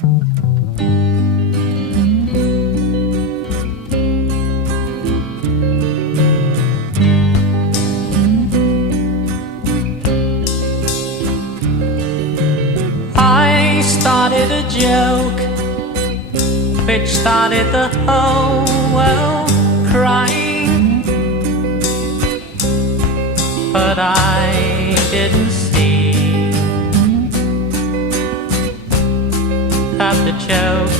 I started a joke which started the whole world crying, but I didn't see that the joke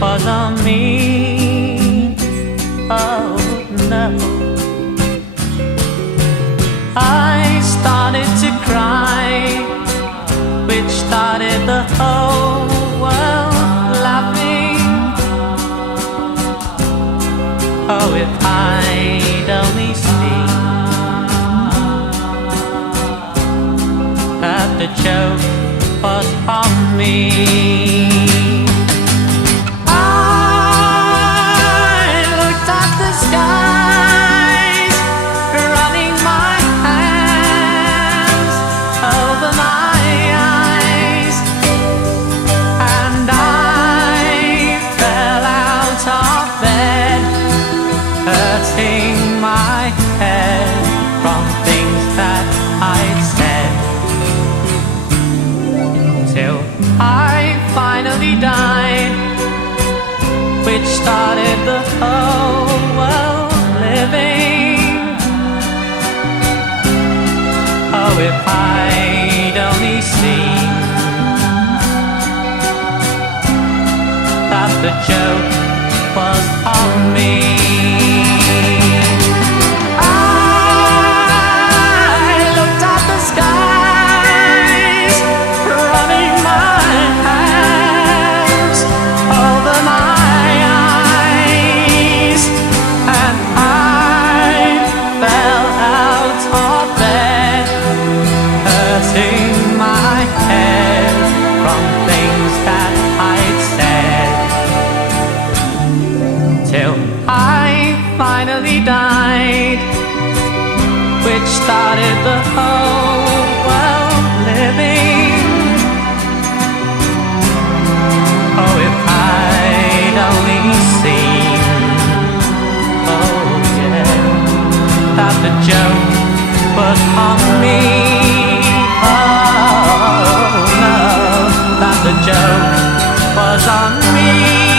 was on me. Oh no, I started to cry, which started the whole world laughing. Oh, if I'd only seen that the joke was on me. I looked at the skies, running my hands over my eyes, and I fell out of bed, hurting my head from things that I'd said, till I finally died, which started the whole world living. Oh, if I'd only seen that the joke was on me. I looked at the skies, running my hands over my eyes, and I fell out of bed, hurting my head from things that I'd said, till I finally died, which started the whole world living. Oh, if I'd only seen, oh yeah, that the joke was on me. Oh no, that the joke was on me.